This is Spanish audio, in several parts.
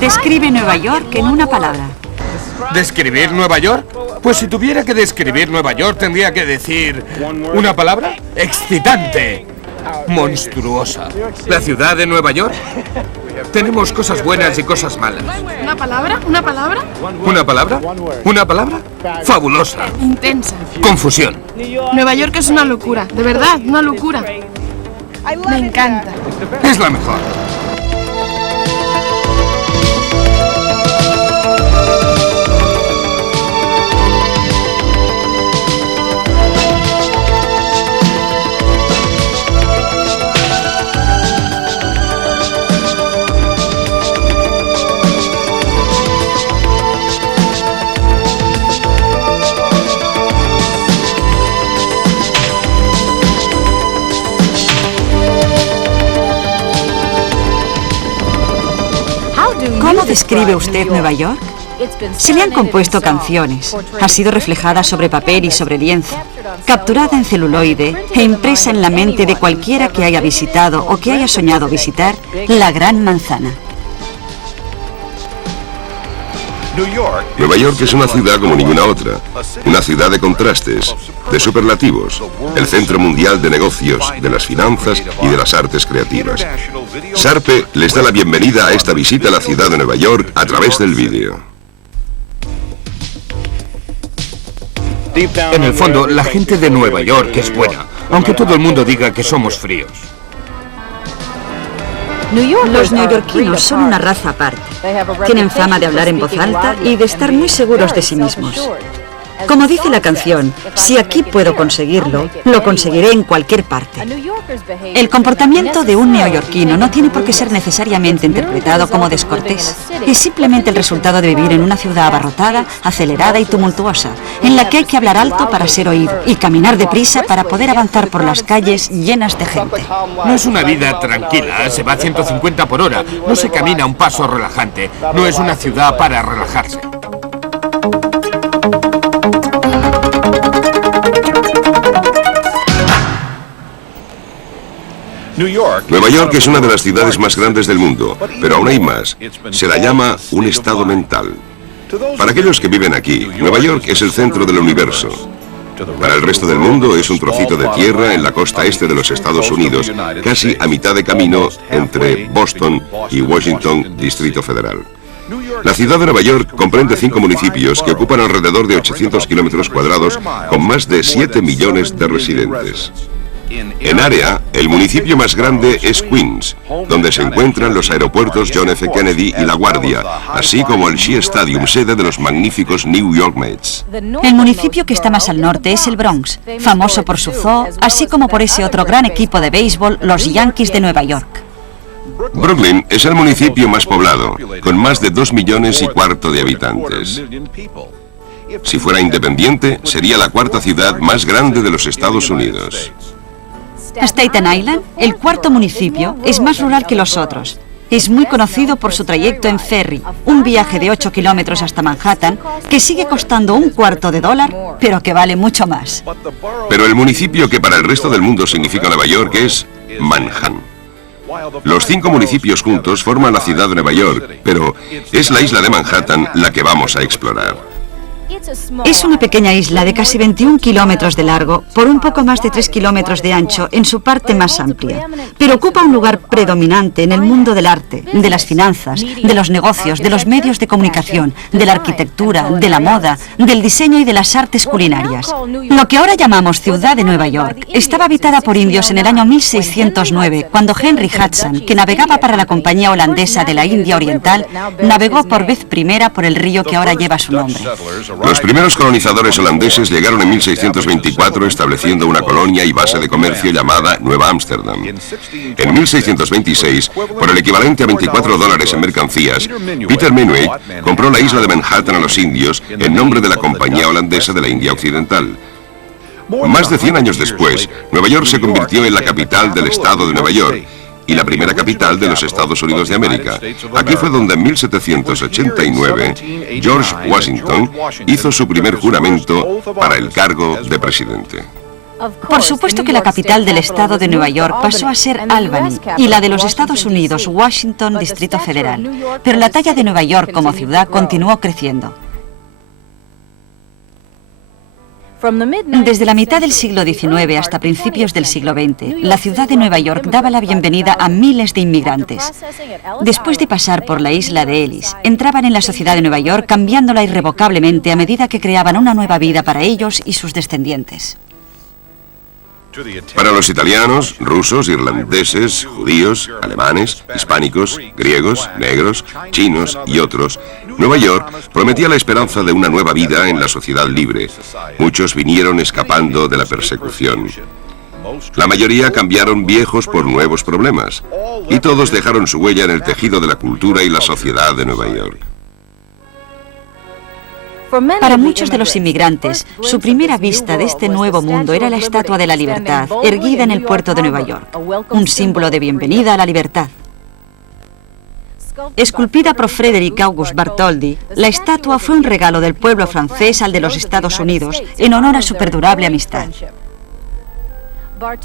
Describe Nueva York en una palabra. ¿Describir Nueva York? Pues si tuviera que describir Nueva York tendría que decir... ¿una palabra? ¡Excitante! Monstruosa. ¿La ciudad de Nueva York? Tenemos cosas buenas y cosas malas. ¿Una palabra? ¿Una palabra? ¿Una palabra? ¿Una palabra? Fabulosa. Intensa. Confusión. Nueva York es una locura, de verdad, una locura. Me encanta. Es la mejor. ¿Cómo describe usted Nueva York? Se le han compuesto canciones. Ha sido reflejada sobre papel y sobre lienzo, capturada en celuloide e impresa en la mente de cualquiera que haya visitado o que haya soñado visitar la Gran Manzana. Nueva York es una ciudad como ninguna otra, una ciudad de contrastes, de superlativos, el centro mundial de negocios, de las finanzas y de las artes creativas. Sharpe les da la bienvenida a esta visita a la ciudad de Nueva York a través del vídeo. En el fondo, la gente de Nueva York es buena, aunque todo el mundo diga que somos fríos. Los neoyorquinos son una raza aparte. Tienen fama de hablar en voz alta y de estar muy seguros de sí mismos. Como dice la canción, si aquí puedo conseguirlo, lo conseguiré en cualquier parte. El comportamiento de un neoyorquino no tiene por qué ser necesariamente interpretado como descortés. Es simplemente el resultado de vivir en una ciudad abarrotada, acelerada y tumultuosa, en la que hay que hablar alto para ser oído y caminar deprisa para poder avanzar por las calles llenas de gente. No es una vida tranquila, se va a 150 por hora, no se camina a un paso relajante, no es una ciudad para relajarse. Nueva York es una de las ciudades más grandes del mundo, pero aún hay más. Se la llama un estado mental. Para aquellos que viven aquí, Nueva York es el centro del universo. Para el resto del mundo es un trocito de tierra en la costa este de los Estados Unidos, casi a mitad de camino entre Boston y Washington, Distrito Federal. La ciudad de Nueva York comprende 5 municipios que ocupan alrededor de 800 kilómetros cuadrados con más de 7 millones de residentes. En área, el municipio más grande es Queens, donde se encuentran los aeropuertos John F. Kennedy y La Guardia, así como el Shea Stadium, sede de los magníficos New York Mets. El municipio que está más al norte es el Bronx, famoso por su zoo, así como por ese otro gran equipo de béisbol, los Yankees de Nueva York. Brooklyn es el municipio más poblado, con más de 2,25 millones de habitantes. Si fuera independiente, sería la cuarta ciudad más grande de los Estados Unidos. Staten Island, el cuarto municipio, es más rural que los otros. Es muy conocido por su trayecto en ferry, un viaje de 8 kilómetros hasta Manhattan, que sigue costando $1/4, pero que vale mucho más. Pero el municipio que para el resto del mundo significa Nueva York es Manhattan. Los 5 municipios juntos forman la ciudad de Nueva York, pero es la isla de Manhattan la que vamos a explorar. Es una pequeña isla de casi 21 kilómetros de largo por un poco más de 3 kilómetros de ancho en su parte más amplia, pero ocupa un lugar predominante en el mundo del arte, de las finanzas, de los negocios, de los medios de comunicación, de la arquitectura, de la moda, del diseño y de las artes culinarias. Lo que ahora llamamos Ciudad de Nueva York estaba habitada por indios en el año 1609, cuando Henry Hudson, que navegaba para la Compañía Holandesa de la India Oriental, navegó por vez primera por el río que ahora lleva su nombre. Los primeros colonizadores holandeses llegaron en 1624 estableciendo una colonia y base de comercio llamada Nueva Ámsterdam. En 1626, por el equivalente a $24 en mercancías, Peter Minuit compró la isla de Manhattan a los indios en nombre de la Compañía Holandesa de la India Occidental. Más de 100 años después, Nueva York se convirtió en la capital del estado de Nueva York y la primera capital de los Estados Unidos de América. Aquí fue donde en 1789 George Washington hizo su primer juramento para el cargo de presidente. Por supuesto que la capital del estado de Nueva York pasó a ser Albany y la de los Estados Unidos, Washington, Distrito Federal. Pero la talla de Nueva York como ciudad continuó creciendo. Desde la mitad del siglo XIX hasta principios del siglo XX, la ciudad de Nueva York daba la bienvenida a miles de inmigrantes. Después de pasar por la isla de Ellis, entraban en la sociedad de Nueva York cambiándola irrevocablemente a medida que creaban una nueva vida para ellos y sus descendientes. Para los italianos, rusos, irlandeses, judíos, alemanes, hispánicos, griegos, negros, chinos y otros, Nueva York prometía la esperanza de una nueva vida en la sociedad libre. Muchos vinieron escapando de la persecución. La mayoría cambiaron viejos por nuevos problemas, y todos dejaron su huella en el tejido de la cultura y la sociedad de Nueva York. Para muchos de los inmigrantes, su primera vista de este nuevo mundo era la Estatua de la Libertad, erguida en el puerto de Nueva York, un símbolo de bienvenida a la libertad. Esculpida por Frederick August Bartholdi, la estatua fue un regalo del pueblo francés al de los Estados Unidos en honor a su perdurable amistad.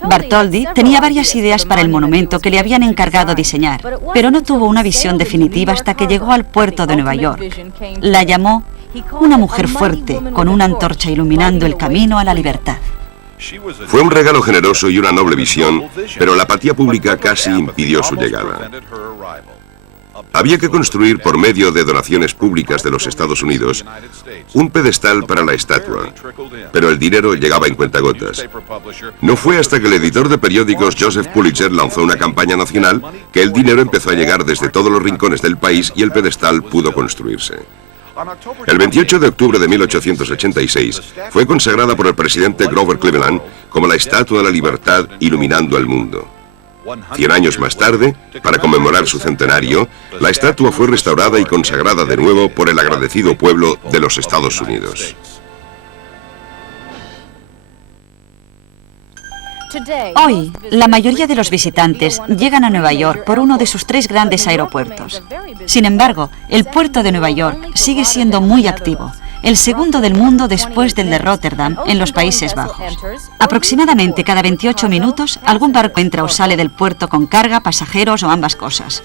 Bartholdi tenía varias ideas para el monumento que le habían encargado diseñar, pero no tuvo una visión definitiva hasta que llegó al puerto de Nueva York. La llamó una mujer fuerte, con una antorcha iluminando el camino a la libertad. Fue un regalo generoso y una noble visión, pero la apatía pública casi impidió su llegada. Había que construir, por medio de donaciones públicas de los Estados Unidos, un pedestal para la estatua, pero el dinero llegaba en cuentagotas. No fue hasta que el editor de periódicos Joseph Pulitzer lanzó una campaña nacional que el dinero empezó a llegar desde todos los rincones del país y el pedestal pudo construirse. El 28 de octubre de 1886 fue consagrada por el presidente Grover Cleveland como la Estatua de la Libertad iluminando el mundo. 100 años más tarde, para conmemorar su centenario, la estatua fue restaurada y consagrada de nuevo por el agradecido pueblo de los Estados Unidos. Hoy, la mayoría de los visitantes llegan a Nueva York por uno de sus 3 grandes aeropuertos. Sin embargo, el puerto de Nueva York sigue siendo muy activo, el segundo del mundo después del de Rotterdam, en los Países Bajos. Aproximadamente cada 28 minutos, algún barco entra o sale del puerto con carga, pasajeros o ambas cosas.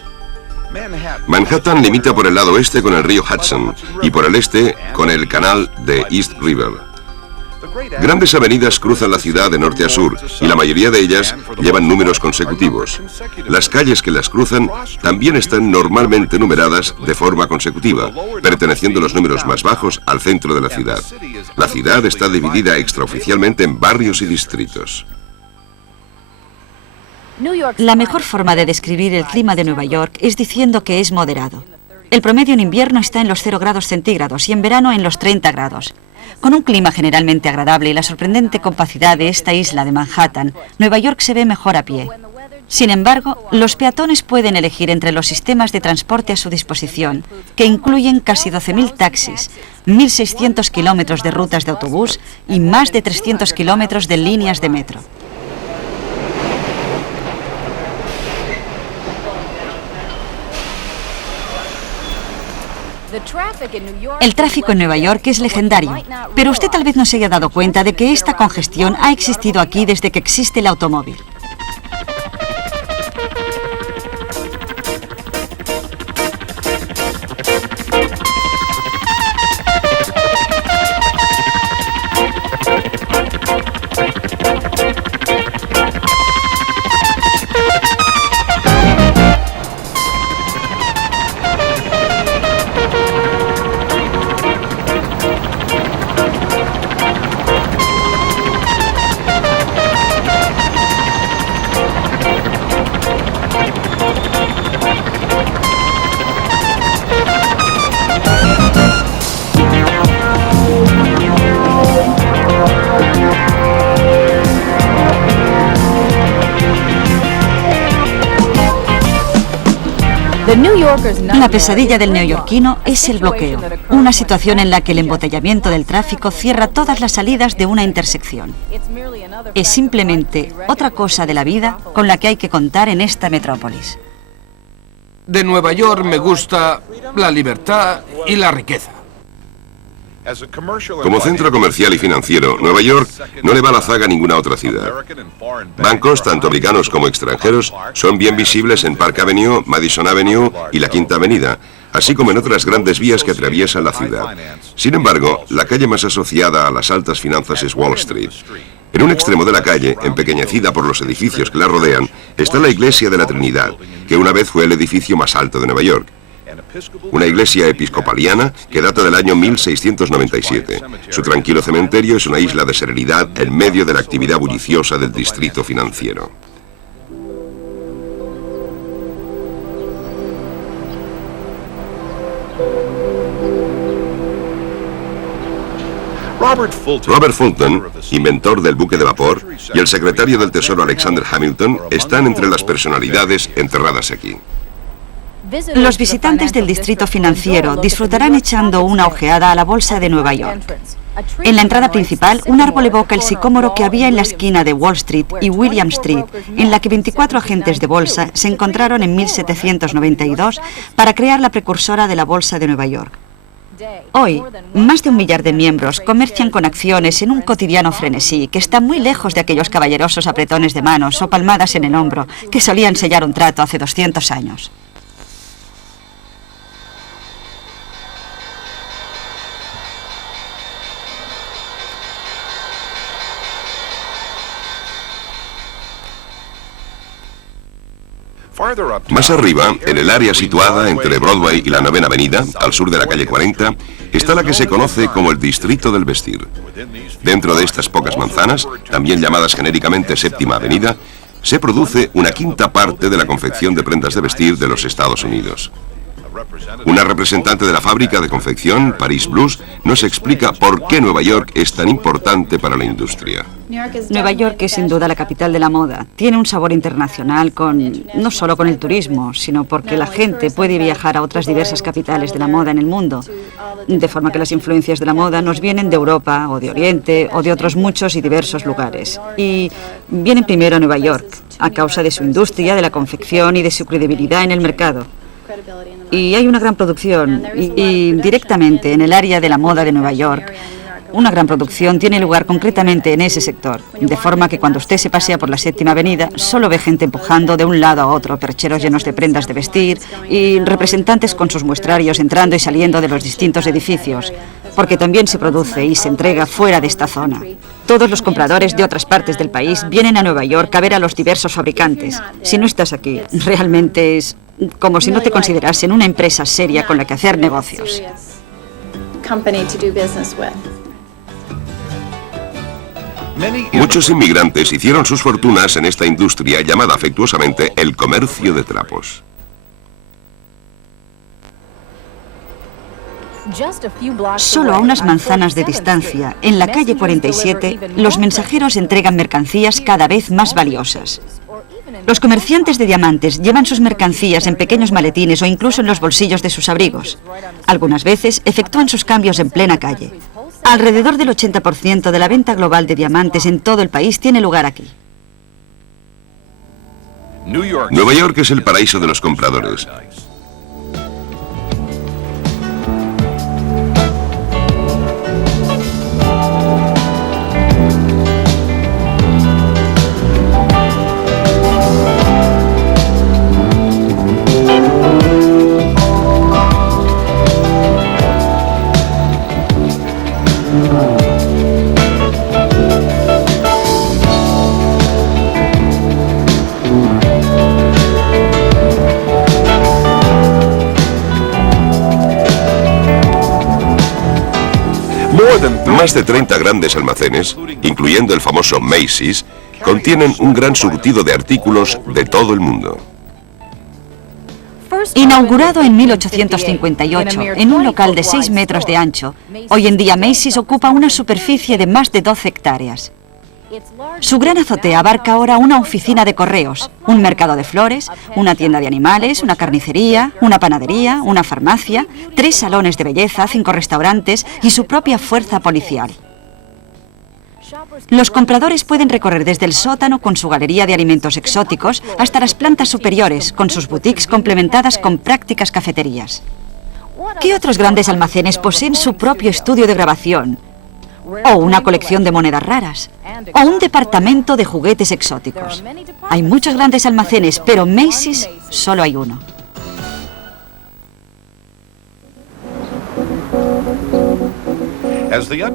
Manhattan limita por el lado oeste con el río Hudson y por el este con el canal de East River. Grandes avenidas cruzan la ciudad de norte a sur y la mayoría de ellas llevan números consecutivos. Las calles que las cruzan también están normalmente numeradas de forma consecutiva, perteneciendo los números más bajos al centro de la ciudad. La ciudad está dividida extraoficialmente en barrios y distritos. La mejor forma de describir el clima de Nueva York es diciendo que es moderado. El promedio en invierno está en los 0 grados centígrados y en verano en los 30 grados. Con un clima generalmente agradable y la sorprendente compacidad de esta isla de Manhattan, Nueva York se ve mejor a pie. Sin embargo, los peatones pueden elegir entre los sistemas de transporte a su disposición, que incluyen casi 12.000 taxis, 1.600 kilómetros de rutas de autobús y más de 300 kilómetros de líneas de metro. El tráfico en Nueva York es legendario, pero usted tal vez no se haya dado cuenta de que esta congestión ha existido aquí desde que existe el automóvil. La pesadilla del neoyorquino es el bloqueo, una situación en la que el embotellamiento del tráfico cierra todas las salidas de una intersección. Es simplemente otra cosa de la vida con la que hay que contar en esta metrópolis. De Nueva York me gusta la libertad y la riqueza. Como centro comercial y financiero, Nueva York no le va a la zaga a ninguna otra ciudad. Bancos, tanto americanos como extranjeros, son bien visibles en Park Avenue, Madison Avenue y la Quinta Avenida, así como en otras grandes vías que atraviesan la ciudad. Sin embargo, la calle más asociada a las altas finanzas es Wall Street. En un extremo de la calle, empequeñecida por los edificios que la rodean, está la Iglesia de la Trinidad, que una vez fue el edificio más alto de Nueva York. Una iglesia episcopaliana que data del año 1697. Su tranquilo cementerio es una isla de serenidad en medio de la actividad bulliciosa del distrito financiero. Robert Fulton, inventor del buque de vapor, y el secretario del Tesoro Alexander Hamilton están entre las personalidades enterradas aquí. Los visitantes del distrito financiero disfrutarán echando una ojeada a la Bolsa de Nueva York. En la entrada principal, un árbol evoca el sicómoro que había en la esquina de Wall Street y William Street, en la que 24 agentes de bolsa se encontraron en 1792 para crear la precursora de la Bolsa de Nueva York. Hoy, más de 1 millar de miembros comercian con acciones en un cotidiano frenesí que está muy lejos de aquellos caballerosos apretones de manos o palmadas en el hombro que solían sellar un trato hace 200 años. Más arriba, en el área situada entre Broadway y la 9ª Avenida, al sur de la calle 40, está la que se conoce como el Distrito del Vestir. Dentro de estas pocas manzanas, también llamadas genéricamente 7ª Avenida, se produce una quinta parte de la confección de prendas de vestir de los Estados Unidos. Una representante de la fábrica de confección, Paris Blues, nos explica por qué Nueva York es tan importante para la industria. Nueva York es sin duda la capital de la moda. Tiene un sabor internacional no solo con el turismo, sino porque la gente puede viajar a otras diversas capitales de la moda en el mundo. De forma que las influencias de la moda nos vienen de Europa o de Oriente o de otros muchos y diversos lugares. Y vienen primero a Nueva York, a causa de su industria, de la confección y de su credibilidad en el mercado. Y hay una gran producción, y directamente en el área de la moda de Nueva York, una gran producción tiene lugar concretamente en ese sector, de forma que cuando usted se pasea por la 7ª Avenida, solo ve gente empujando de un lado a otro, percheros llenos de prendas de vestir y representantes con sus muestrarios entrando y saliendo de los distintos edificios, porque también se produce y se entrega fuera de esta zona. Todos los compradores de otras partes del país vienen a Nueva York a ver a los diversos fabricantes. Si no estás aquí, realmente es como si no te considerasen una empresa seria con la que hacer negocios. Muchos inmigrantes hicieron sus fortunas en esta industria llamada afectuosamente el comercio de trapos. Solo a unas manzanas de distancia, en la calle 47, los mensajeros entregan mercancías cada vez más valiosas. Los comerciantes de diamantes llevan sus mercancías en pequeños maletines o incluso en los bolsillos de sus abrigos. Algunas veces efectúan sus cambios en plena calle. Alrededor del 80% de la venta global de diamantes en todo el país tiene lugar aquí. Nueva York es el paraíso de los compradores. Más de 30 grandes almacenes, incluyendo el famoso Macy's, contienen un gran surtido de artículos de todo el mundo. Inaugurado en 1858 en un local de 6 metros de ancho, hoy en día Macy's ocupa una superficie de más de 12 hectáreas. Su gran azotea abarca ahora una oficina de correos, un mercado de flores, una tienda de animales, una carnicería, una panadería, una farmacia, 3 salones de belleza, 5 restaurantes y su propia fuerza policial. Los compradores pueden recorrer desde el sótano con su galería de alimentos exóticos hasta las plantas superiores con sus boutiques complementadas con prácticas cafeterías. ¿Qué otros grandes almacenes poseen su propio estudio de grabación? O una colección de monedas raras, o un departamento de juguetes exóticos. Hay muchos grandes almacenes, pero Macy's solo hay uno.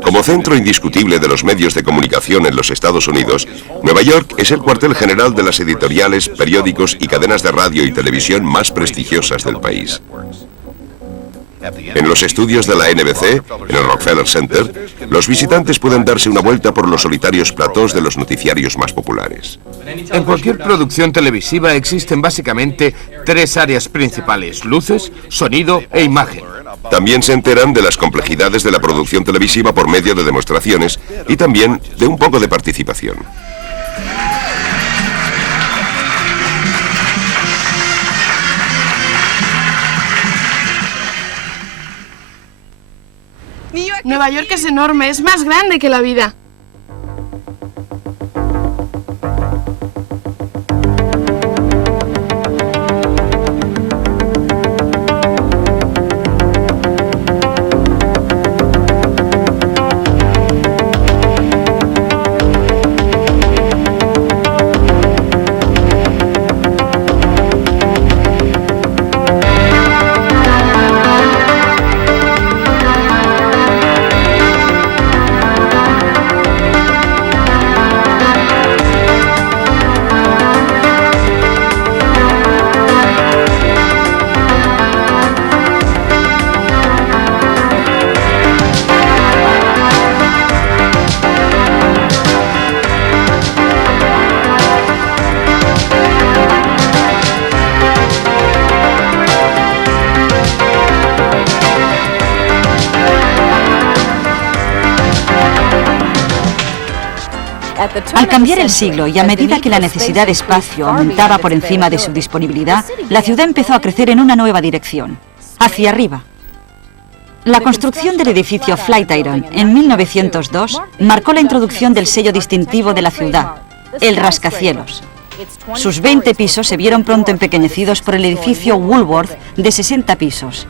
Como centro indiscutible de los medios de comunicación en los Estados Unidos, Nueva York es el cuartel general de las editoriales, periódicos y cadenas de radio y televisión más prestigiosas del país. En los estudios de la NBC, en el Rockefeller Center, los visitantes pueden darse una vuelta por los solitarios platós de los noticiarios más populares. En cualquier producción televisiva existen básicamente 3 áreas principales: luces, sonido e imagen. También se enteran de las complejidades de la producción televisiva por medio de demostraciones y también de un poco de participación. Nueva York es enorme, es más grande que la vida. Al cambiar el siglo y a medida que la necesidad de espacio aumentaba por encima de su disponibilidad, la ciudad empezó a crecer en una nueva dirección, hacia arriba. La construcción del edificio Flatiron en 1902 marcó la introducción del sello distintivo de la ciudad, el rascacielos. Sus 20 pisos se vieron pronto empequeñecidos por el edificio Woolworth de 60 pisos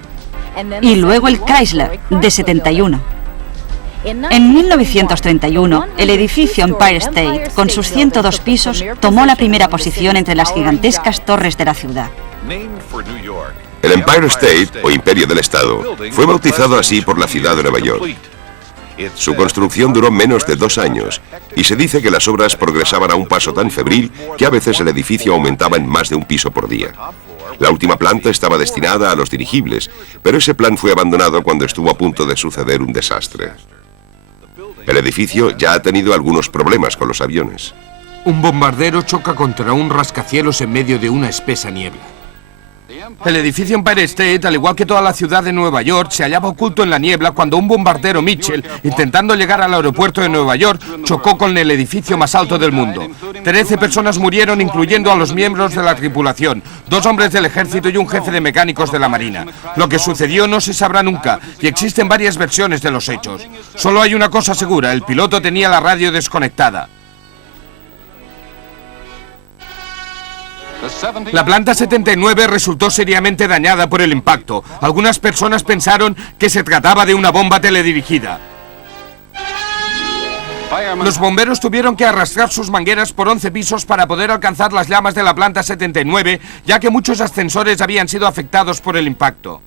y luego el Chrysler de 71. En 1931, el edificio Empire State, con sus 102 pisos, tomó la primera posición entre las gigantescas torres de la ciudad. El Empire State, o Imperio del Estado, fue bautizado así por la ciudad de Nueva York. Su construcción duró menos de 2 años, y se dice que las obras progresaban a un paso tan febril que a veces el edificio aumentaba en más de un piso por día. La última planta estaba destinada a los dirigibles, pero ese plan fue abandonado cuando estuvo a punto de suceder un desastre. El edificio ya ha tenido algunos problemas con los aviones. Un bombardero choca contra un rascacielos en medio de una espesa niebla. El edificio Empire State, al igual que toda la ciudad de Nueva York, se hallaba oculto en la niebla cuando un bombardero Mitchell, intentando llegar al aeropuerto de Nueva York, chocó con el edificio más alto del mundo. 13 personas murieron, incluyendo a los miembros de la tripulación, 2 hombres del ejército y un jefe de mecánicos de la marina. Lo que sucedió no se sabrá nunca, y existen varias versiones de los hechos. Solo hay una cosa segura: el piloto tenía la radio desconectada. La planta 79 resultó seriamente dañada por el impacto. Algunas personas pensaron que se trataba de una bomba teledirigida. Los bomberos tuvieron que arrastrar sus mangueras por 11 pisos para poder alcanzar las llamas de la planta 79, ya que muchos ascensores habían sido afectados por el impacto.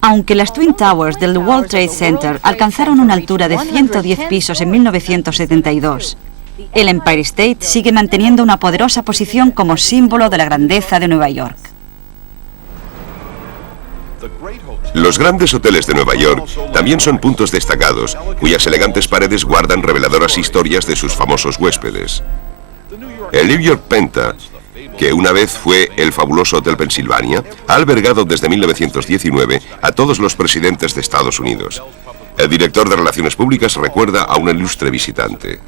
Aunque las Twin Towers del World Trade Center alcanzaron una altura de 110 pisos en 1972, el Empire State sigue manteniendo una poderosa posición como símbolo de la grandeza de Nueva York. Los grandes hoteles de Nueva York también son puntos destacados, cuyas elegantes paredes guardan reveladoras historias de sus famosos huéspedes. El New York Penta, que una vez fue el fabuloso Hotel Pennsylvania, ha albergado desde 1919 a todos los presidentes de Estados Unidos. El director de Relaciones Públicas recuerda a un ilustre visitante.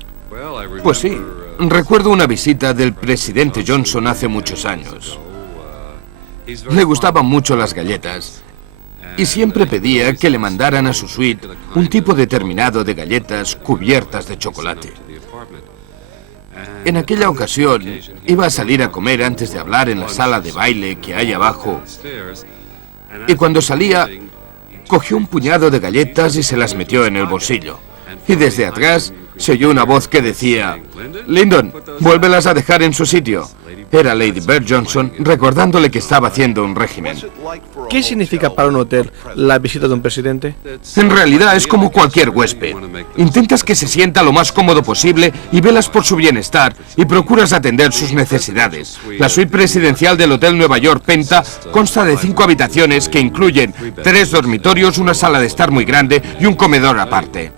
Pues sí, recuerdo una visita del presidente Johnson hace muchos años. Le gustaban mucho las galletas y siempre pedía que le mandaran a su suite un tipo determinado de galletas cubiertas de chocolate. En aquella ocasión iba a salir a comer antes de hablar en la sala de baile que hay abajo, y cuando salía cogió un puñado de galletas y se las metió en el bolsillo. Y desde atrás se oyó una voz que decía: Lyndon, vuélvelas a dejar en su sitio. Era Lady Bird Johnson recordándole que estaba haciendo un régimen. ¿Qué significa para un hotel la visita de un presidente? En realidad es como cualquier huésped. Intentas que se sienta lo más cómodo posible y velas por su bienestar y procuras atender sus necesidades. La suite presidencial del Hotel Nueva York Penta consta de 5 habitaciones que incluyen 3 dormitorios, una sala de estar muy grande y un comedor aparte.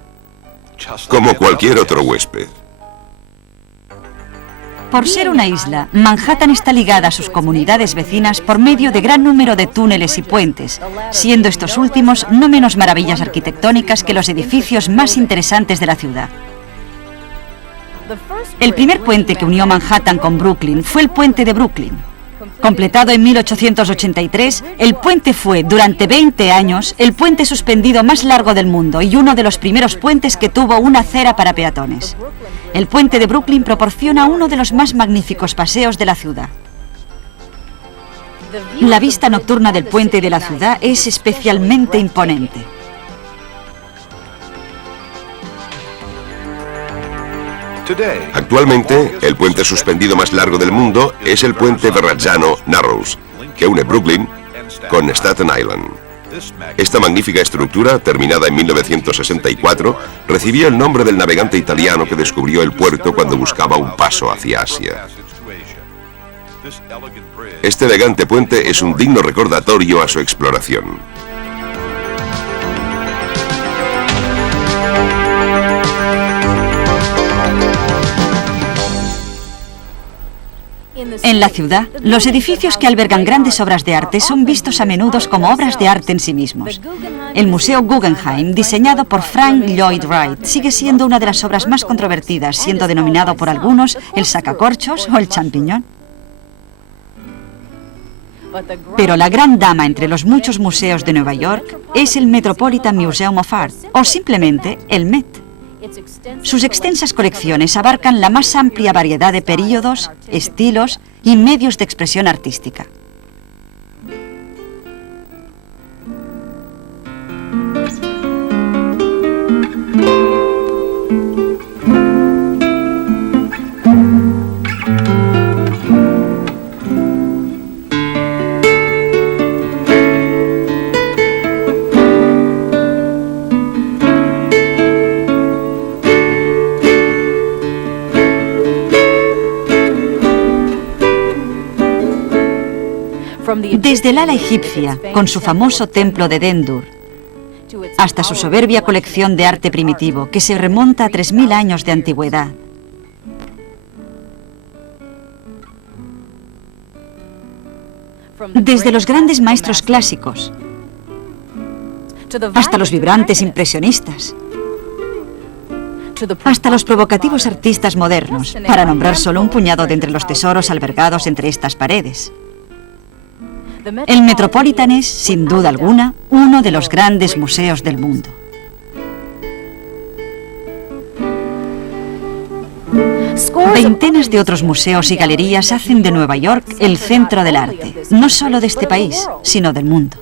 Como cualquier otro huésped. Por ser una isla, Manhattan está ligada a sus comunidades vecinas por medio de gran número de túneles y puentes, siendo estos últimos no menos maravillas arquitectónicas que los edificios más interesantes de la ciudad. El primer puente que unió Manhattan con Brooklyn fue el puente de Brooklyn. Completado en 1883, el puente fue, durante 20 años, el puente suspendido más largo del mundo y uno de los primeros puentes que tuvo una acera para peatones. El puente de Brooklyn proporciona uno de los más magníficos paseos de la ciudad. La vista nocturna del puente y de la ciudad es especialmente imponente. Actualmente, el puente suspendido más largo del mundo es el puente Verrazzano-Narrows, que une Brooklyn con Staten Island. Esta magnífica estructura, terminada en 1964, recibió el nombre del navegante italiano que descubrió el puerto cuando buscaba un paso hacia Asia. Este elegante puente es un digno recordatorio a su exploración. En la ciudad, los edificios que albergan grandes obras de arte son vistos a menudo como obras de arte en sí mismos. El Museo Guggenheim, diseñado por Frank Lloyd Wright, sigue siendo una de las obras más controvertidas, siendo denominado por algunos el sacacorchos o el champiñón. Pero la gran dama entre los muchos museos de Nueva York es el Metropolitan Museum of Art, o simplemente el Met. Sus extensas colecciones abarcan la más amplia variedad de períodos, estilos y medios de expresión artística. Desde el ala egipcia, con su famoso templo de Dendur, hasta su soberbia colección de arte primitivo, que se remonta a 3000 años de antigüedad. Desde los grandes maestros clásicos hasta los vibrantes impresionistas, hasta los provocativos artistas modernos, para nombrar solo un puñado de entre los tesoros albergados entre estas paredes. El Metropolitan es, sin duda alguna, uno de los grandes museos del mundo. Veintenas de otros museos y galerías hacen de Nueva York el centro del arte, no solo de este país, sino del mundo.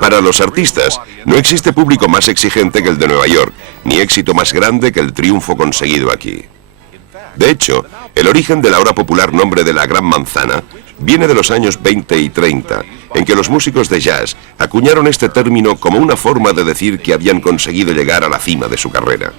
Para los artistas, no existe público más exigente que el de Nueva York, ni éxito más grande que el triunfo conseguido aquí. De hecho, el origen del ahora popular nombre de la Gran Manzana viene de los años 20 y 30, en que los músicos de jazz acuñaron este término como una forma de decir que habían conseguido llegar a la cima de su carrera.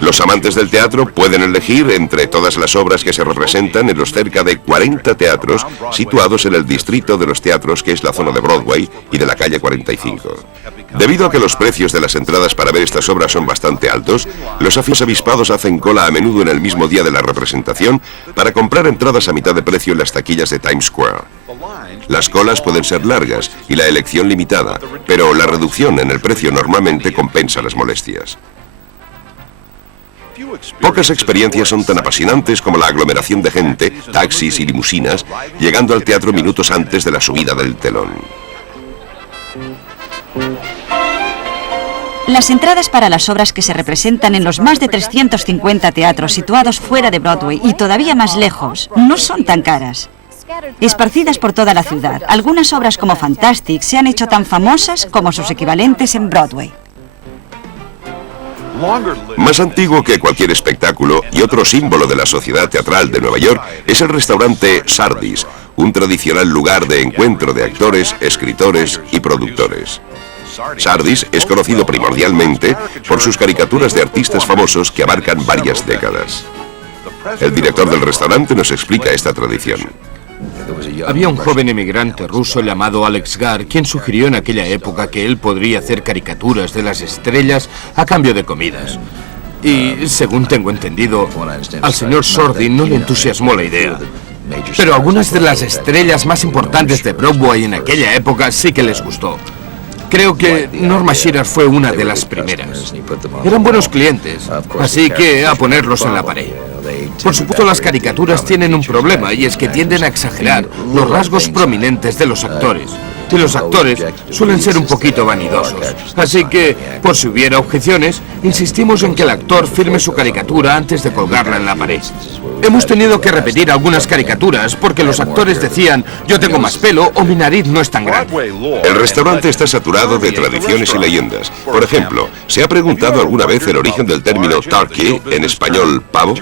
Los amantes del teatro pueden elegir entre todas las obras que se representan en los cerca de 40 teatros situados en el distrito de los teatros, que es la zona de Broadway y de la calle 45. Debido a que los precios de las entradas para ver estas obras son bastante altos, los avispados hacen cola a menudo en el mismo día de la representación para comprar entradas a mitad de precio en las taquillas de Times Square. Las colas pueden ser largas y la elección limitada, pero la reducción en el precio normalmente compensa las molestias. Pocas experiencias son tan apasionantes como la aglomeración de gente, taxis y limusinas, llegando al teatro minutos antes de la subida del telón. Las entradas para las obras que se representan en los más de 350 teatros situados fuera de Broadway y todavía más lejos no son tan caras. Esparcidas por toda la ciudad, algunas obras como Fantastic se han hecho tan famosas como sus equivalentes en Broadway. Más antiguo que cualquier espectáculo y otro símbolo de la sociedad teatral de Nueva York es el restaurante Sardis, un tradicional lugar de encuentro de actores, escritores y productores. Sardis es conocido primordialmente por sus caricaturas de artistas famosos que abarcan varias décadas. El director del restaurante nos explica esta tradición. Había un joven emigrante ruso llamado Alex Gar, quien sugirió en aquella época que él podría hacer caricaturas de las estrellas a cambio de comidas. Y, según tengo entendido, al señor Sordin no le entusiasmó la idea. Pero algunas de las estrellas más importantes de Broadway en aquella época sí que les gustó. Creo que Norma Shearer fue una de las primeras. Eran buenos clientes, así que a ponerlos en la pared. Por supuesto, las caricaturas tienen un problema, y es que tienden a exagerar los rasgos prominentes de los actores. Y los actores suelen ser un poquito vanidosos. Así que, por si hubiera objeciones, insistimos en que el actor firme su caricatura antes de colgarla en la pared. Hemos tenido que repetir algunas caricaturas porque los actores decían: yo tengo más pelo o mi nariz no es tan grande. El restaurante está saturado de tradiciones y leyendas. Por ejemplo, ¿se ha preguntado alguna vez el origen del término turkey, en español pavo?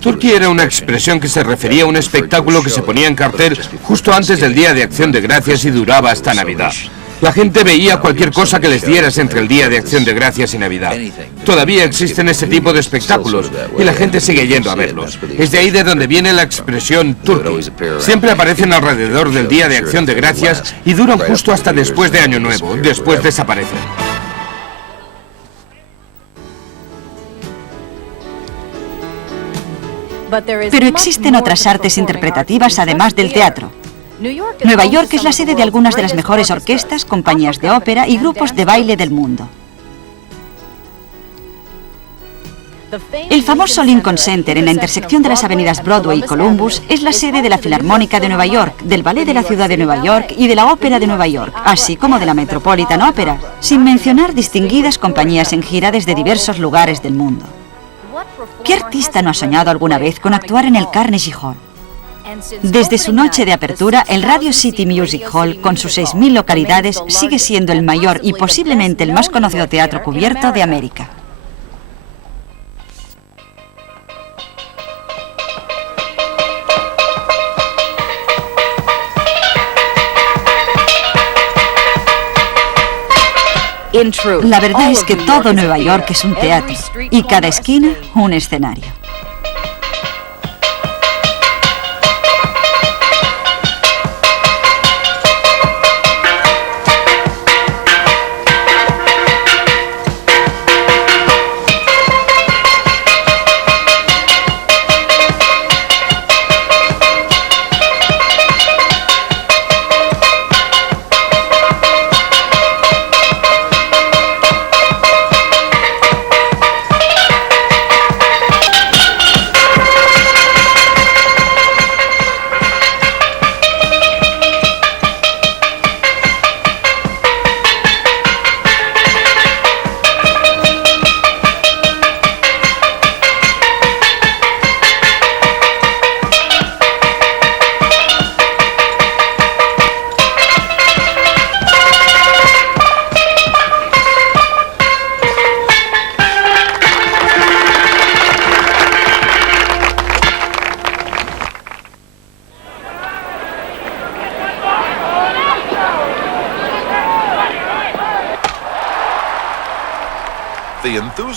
Turkey era una expresión que se refería a un espectáculo que se ponía en cartel justo antes del Día de Acción de Gracias y duraba hasta Navidad. La gente veía cualquier cosa que les dieras entre el Día de Acción de Gracias y Navidad. Todavía existen ese tipo de espectáculos y la gente sigue yendo a verlos. Es de ahí de donde viene la expresión turkey. Siempre aparecen alrededor del Día de Acción de Gracias y duran justo hasta después de Año Nuevo. Después desaparecen. Pero existen otras artes interpretativas además del teatro. Nueva York es la sede de algunas de las mejores orquestas, compañías de ópera y grupos de baile del mundo. El famoso Lincoln Center, en la intersección de las avenidas Broadway y Columbus, es la sede de la Filarmónica de Nueva York, del Ballet de la Ciudad de Nueva York y de la Ópera de Nueva York, así como de la Metropolitan Opera, sin mencionar distinguidas compañías en gira desde diversos lugares del mundo. ¿Qué artista no ha soñado alguna vez con actuar en el Carnegie Hall? Desde su noche de apertura, el Radio City Music Hall, con sus 6.000 localidades, sigue siendo el mayor y posiblemente el más conocido teatro cubierto de América. La verdad es que todo Nueva York es un teatro y cada esquina un escenario.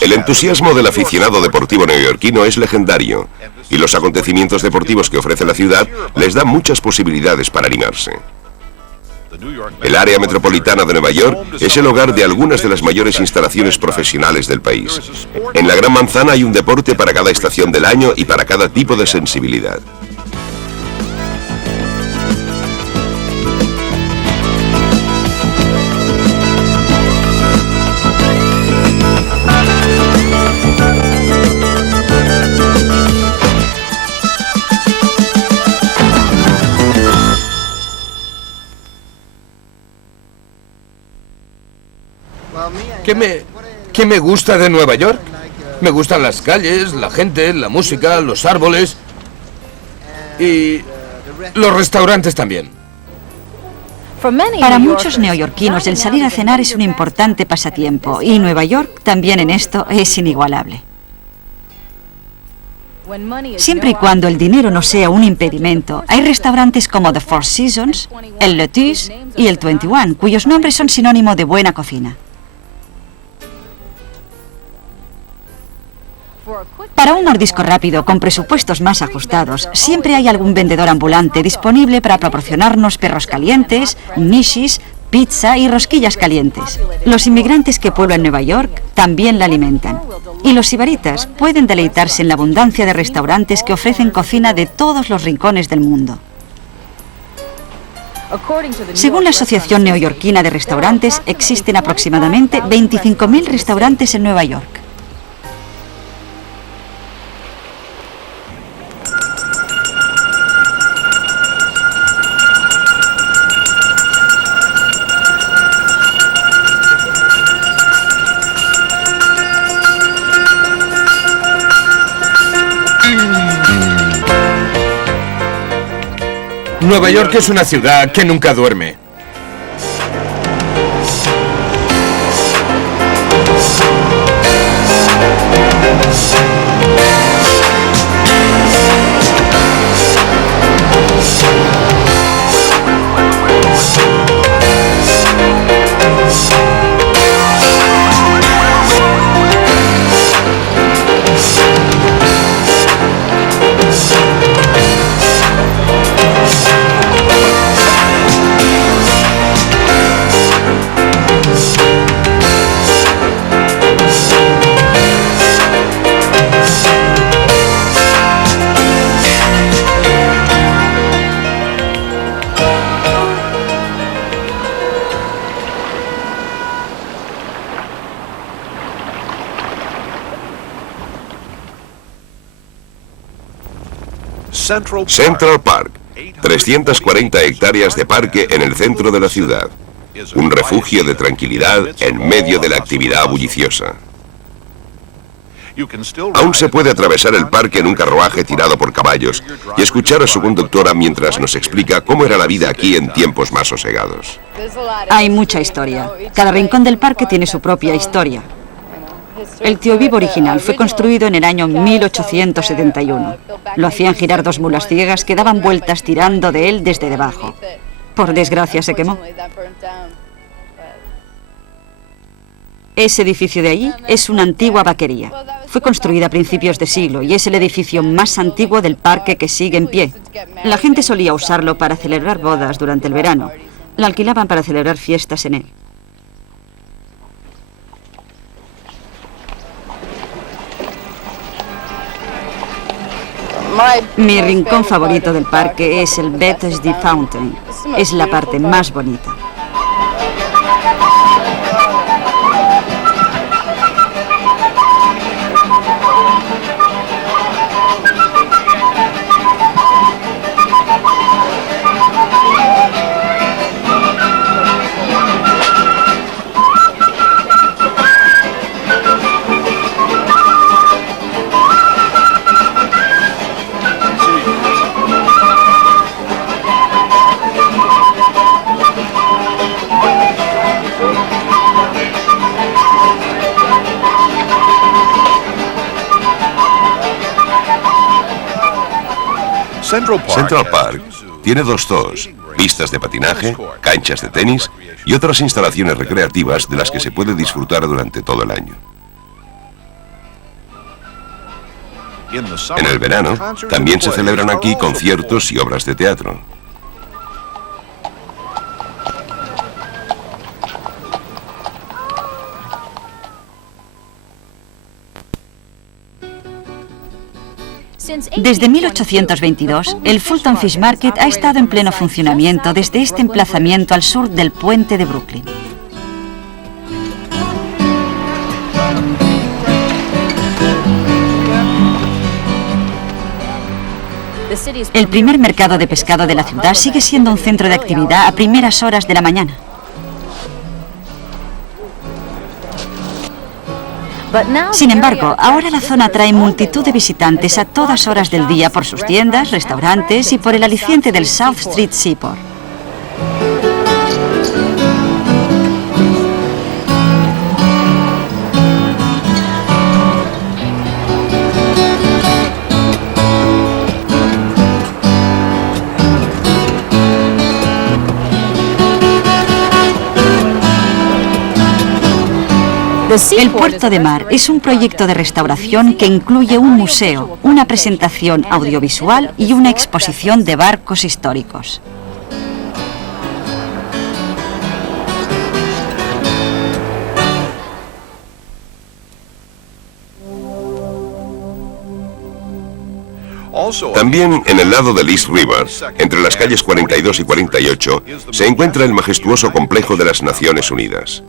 El entusiasmo del aficionado deportivo neoyorquino es legendario, y los acontecimientos deportivos que ofrece la ciudad les dan muchas posibilidades para animarse. El área metropolitana de Nueva York es el hogar de algunas de las mayores instalaciones profesionales del país. En la Gran Manzana hay un deporte para cada estación del año y para cada tipo de sensibilidad. ¿Qué me gusta de Nueva York? Me gustan las calles, la gente, la música, los árboles y los restaurantes también. Para muchos neoyorquinos el salir a cenar es un importante pasatiempo y Nueva York también en esto es inigualable. Siempre y cuando el dinero no sea un impedimento, hay restaurantes como The Four Seasons, el Lettuce y el 21, cuyos nombres son sinónimo de buena cocina. Para un mordisco rápido con presupuestos más ajustados, siempre hay algún vendedor ambulante disponible para proporcionarnos perros calientes, nishis, pizza y rosquillas calientes. Los inmigrantes que pueblan Nueva York también la alimentan. Y los sibaritas pueden deleitarse en la abundancia de restaurantes que ofrecen cocina de todos los rincones del mundo. Según la Asociación Neoyorquina de Restaurantes, existen aproximadamente 25.000 restaurantes en Nueva York. Nueva York es una ciudad que nunca duerme. Central Park, 340 hectáreas de parque en el centro de la ciudad. Un refugio de tranquilidad en medio de la actividad bulliciosa. Aún se puede atravesar el parque en un carruaje tirado por caballos y escuchar a su conductora mientras nos explica cómo era la vida aquí en tiempos más sosegados. Hay mucha historia. Cada rincón del parque tiene su propia historia. El Tío Vivo original fue construido en el año 1871. Lo hacían girar dos mulas ciegas que daban vueltas tirando de él desde debajo. Por desgracia se quemó. Ese edificio de allí es una antigua vaquería. Fue construida a principios de siglo y es el edificio más antiguo del parque que sigue en pie. La gente solía usarlo para celebrar bodas durante el verano. La alquilaban para celebrar fiestas en él. Mi rincón favorito del parque es el Bethesda Fountain. Es la parte más bonita. Central Park tiene dos zoos, pistas de patinaje, canchas de tenis y otras instalaciones recreativas de las que se puede disfrutar durante todo el año. En el verano, también se celebran aquí conciertos y obras de teatro. Desde 1822, el Fulton Fish Market ha estado en pleno funcionamiento desde este emplazamiento al sur del puente de Brooklyn. El primer mercado de pescado de la ciudad sigue siendo un centro de actividad a primeras horas de la mañana. Sin embargo, ahora la zona atrae multitud de visitantes a todas horas del día por sus tiendas, restaurantes y por el aliciente del South Street Seaport. El Puerto de Mar es un proyecto de restauración que incluye un museo, una presentación audiovisual y una exposición de barcos históricos. También en el lado del East River, entre las calles 42 y 48, se encuentra el majestuoso complejo de las Naciones Unidas.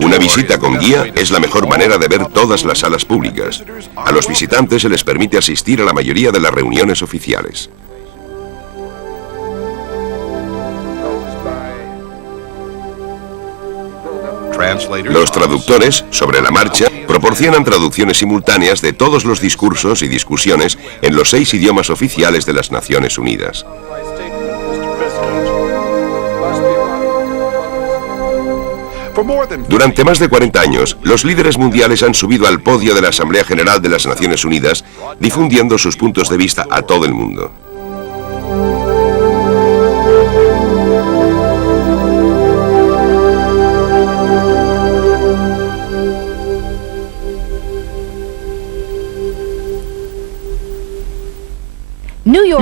Una visita con guía es la mejor manera de ver todas las salas públicas. A los visitantes se les permite asistir a la mayoría de las reuniones oficiales. Los traductores, sobre la marcha, proporcionan traducciones simultáneas de todos los discursos y discusiones en los 6 idiomas oficiales de las Naciones Unidas. Durante más de 40 años, los líderes mundiales han subido al podio de la Asamblea General de las Naciones Unidas, difundiendo sus puntos de vista a todo el mundo.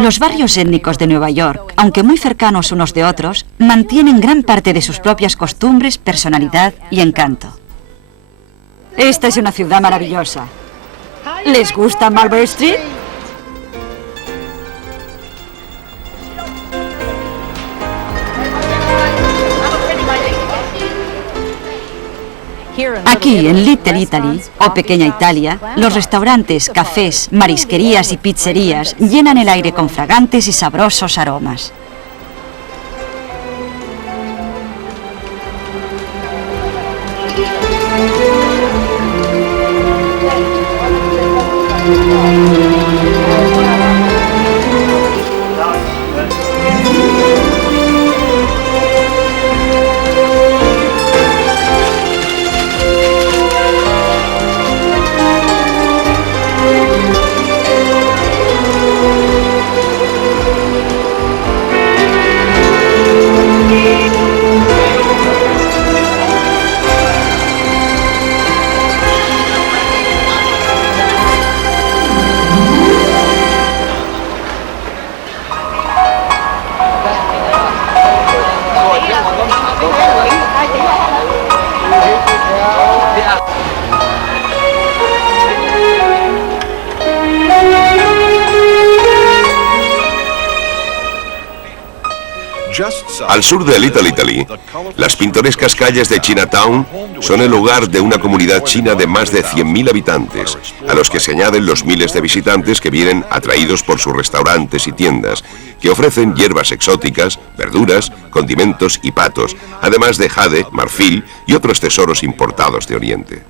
Los barrios étnicos de Nueva York, aunque muy cercanos unos de otros, mantienen gran parte de sus propias costumbres, personalidad y encanto. Esta es una ciudad maravillosa. ¿Les gusta Marlborough Street? Aquí, en Little Italy, o Pequeña Italia, los restaurantes, cafés, marisquerías y pizzerías llenan el aire con fragantes y sabrosos aromas. Al sur de Little Italy, las pintorescas calles de Chinatown son el hogar de una comunidad china de más de 100.000 habitantes, a los que se añaden los miles de visitantes que vienen atraídos por sus restaurantes y tiendas, que ofrecen hierbas exóticas, verduras, condimentos y patos, además de jade, marfil y otros tesoros importados de Oriente.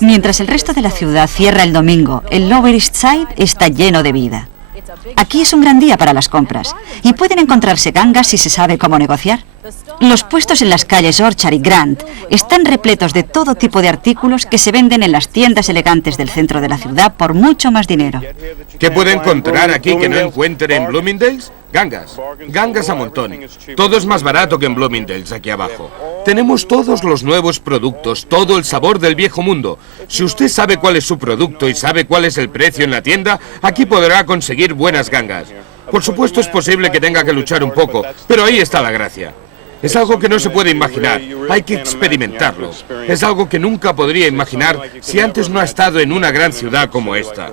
Mientras el resto de la ciudad cierra el domingo, el Lower East Side está lleno de vida. Aquí es un gran día para las compras y pueden encontrarse gangas si se sabe cómo negociar. Los puestos en las calles Orchard y Grant están repletos de todo tipo de artículos que se venden en las tiendas elegantes del centro de la ciudad por mucho más dinero. ¿Qué puede encontrar aquí que no encuentre en Bloomingdale's? Gangas. Gangas a montón. Todo es más barato que en Bloomingdale's aquí abajo. Tenemos todos los nuevos productos, todo el sabor del viejo mundo. Si usted sabe cuál es su producto y sabe cuál es el precio en la tienda, aquí podrá conseguir buenas gangas. Por supuesto es posible que tenga que luchar un poco, pero ahí está la gracia. Es algo que no se puede imaginar, hay que experimentarlo. Es algo que nunca podría imaginar si antes no ha estado en una gran ciudad como esta.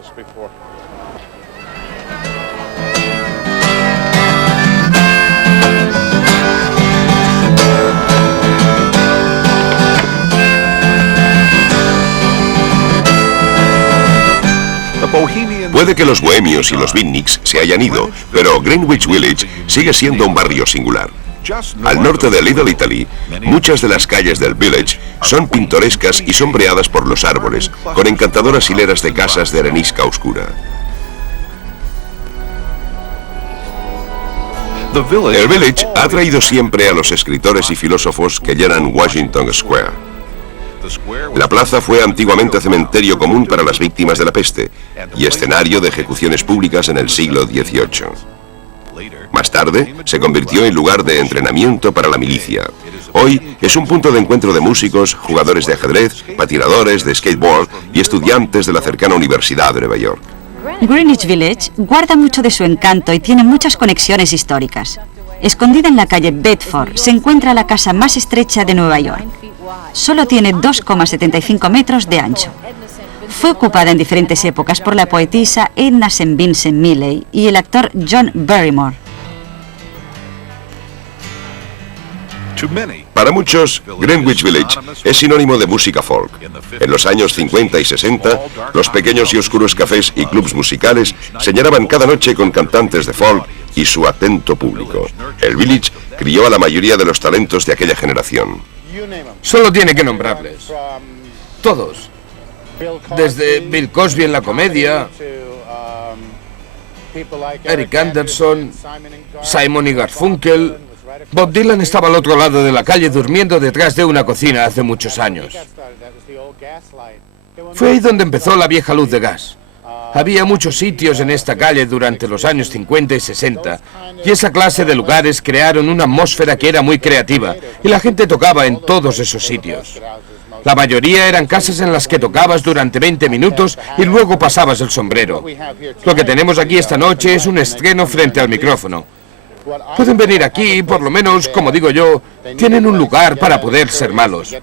Puede que los bohemios y los beatniks se hayan ido, pero Greenwich Village sigue siendo un barrio singular. Al norte de Little Italy, muchas de las calles del Village son pintorescas y sombreadas por los árboles, con encantadoras hileras de casas de arenisca oscura. El Village ha atraído siempre a los escritores y filósofos que llenan Washington Square. La plaza fue antiguamente cementerio común para las víctimas de la peste y escenario de ejecuciones públicas en el siglo XVIII. Más tarde, se convirtió en lugar de entrenamiento para la milicia. Hoy es un punto de encuentro de músicos, jugadores de ajedrez, patinadores de skateboard y estudiantes de la cercana Universidad de Nueva York. Greenwich Village guarda mucho de su encanto y tiene muchas conexiones históricas. Escondida en la calle Bedford se encuentra la casa más estrecha de Nueva York. Solo tiene 2,75 metros de ancho. Fue ocupada en diferentes épocas por la poetisa Edna St. Vincent Millay y el actor John Barrymore. Para muchos, Greenwich Village es sinónimo de música folk. En los años 50 y 60, los pequeños y oscuros cafés y clubs musicales se llenaban cada noche con cantantes de folk y su atento público. El Village crió a la mayoría de los talentos de aquella generación. Solo tiene que nombrarles. Todos. Desde Bill Cosby en la comedia, Eric Anderson, Simon y Garfunkel. Bob Dylan estaba al otro lado de la calle durmiendo detrás de una cocina hace muchos años. Fue ahí donde empezó la vieja luz de gas. Había muchos sitios en esta calle durante los años 50 y 60, y esa clase de lugares crearon una atmósfera que era muy creativa, y la gente tocaba en todos esos sitios. La mayoría eran casas en las que tocabas durante 20 minutos y luego pasabas el sombrero. Lo que tenemos aquí esta noche es un estreno frente al micrófono. Pueden venir aquí y, por lo menos, como digo yo, tienen un lugar para poder ser malos.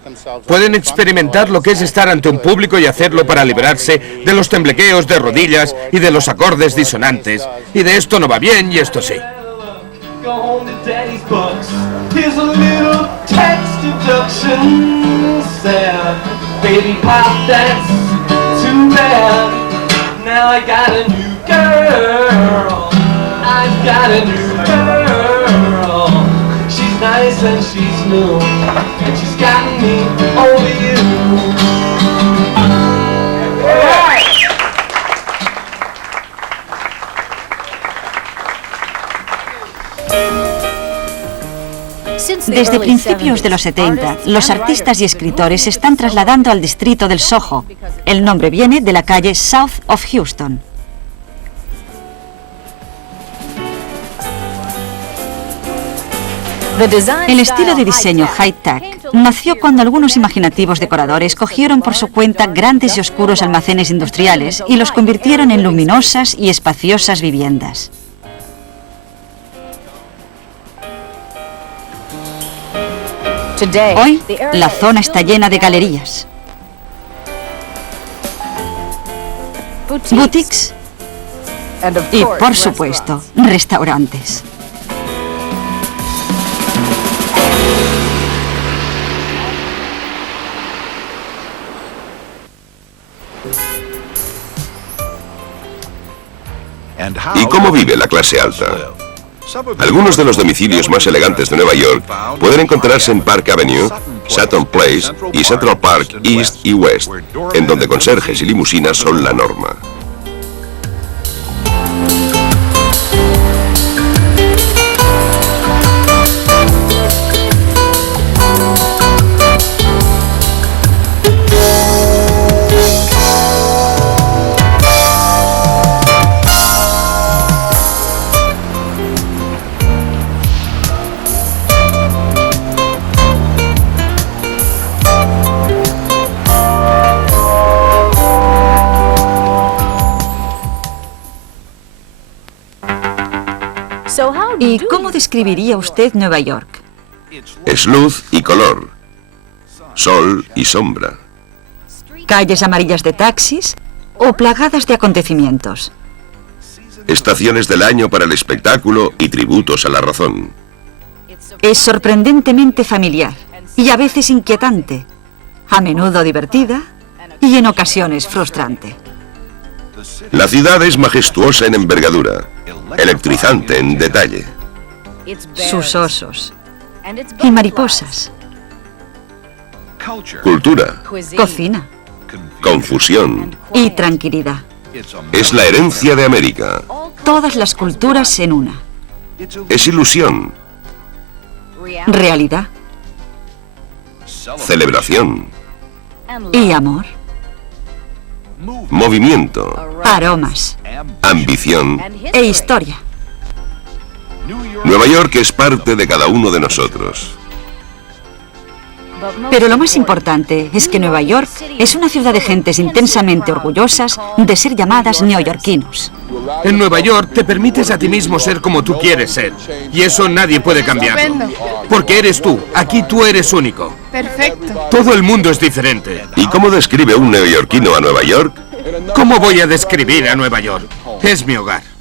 Pueden experimentar lo que es estar ante un público y hacerlo para librarse de los temblequeos de rodillas y de los acordes disonantes. Y de esto no va bien y esto sí. I've got a new girl. She's nice and she's new, and she's got me over you. Desde principios de los 70, los artistas y escritores se están trasladando al distrito del Soho. El nombre viene de la calle South of Houston. El estilo de diseño high-tech nació cuando algunos imaginativos decoradores cogieron por su cuenta grandes y oscuros almacenes industriales y los convirtieron en luminosas y espaciosas viviendas. Hoy, la zona está llena de galerías, boutiques y, por supuesto, restaurantes. ¿Y cómo vive la clase alta? Algunos de los domicilios más elegantes de Nueva York pueden encontrarse en Park Avenue, Sutton Place y Central Park East y West, en donde conserjes y limusinas son la norma. ¿Y cómo describiría usted Nueva York? Es luz y color, sol y sombra, ¿Calles amarillas de taxis o plagadas de acontecimientos? estaciones del año para el espectáculo y tributos a la razón. Es sorprendentemente familiar y a veces inquietante, a menudo divertida y en ocasiones frustrante. La ciudad es majestuosa en envergadura, electrizante en detalle. Sus osos y mariposas, Cultura, cocina confusión, y tranquilidad. es la herencia de América. Todas las culturas en una. Es ilusión, Realidad celebración, y amor. movimiento, Aromas ambición. e historia. Nueva York es parte de cada uno de nosotros. Pero lo más importante es que Nueva York es una ciudad de gentes intensamente orgullosas de ser llamadas neoyorquinos. En Nueva York te permites a ti mismo ser como tú quieres ser. Y eso nadie puede cambiarlo. Estupendo. Porque eres tú. Aquí tú eres único. Perfecto. Todo el mundo es diferente. ¿Y cómo describe un neoyorquino a Nueva York? ¿Cómo voy a describir a Nueva York? Es mi hogar.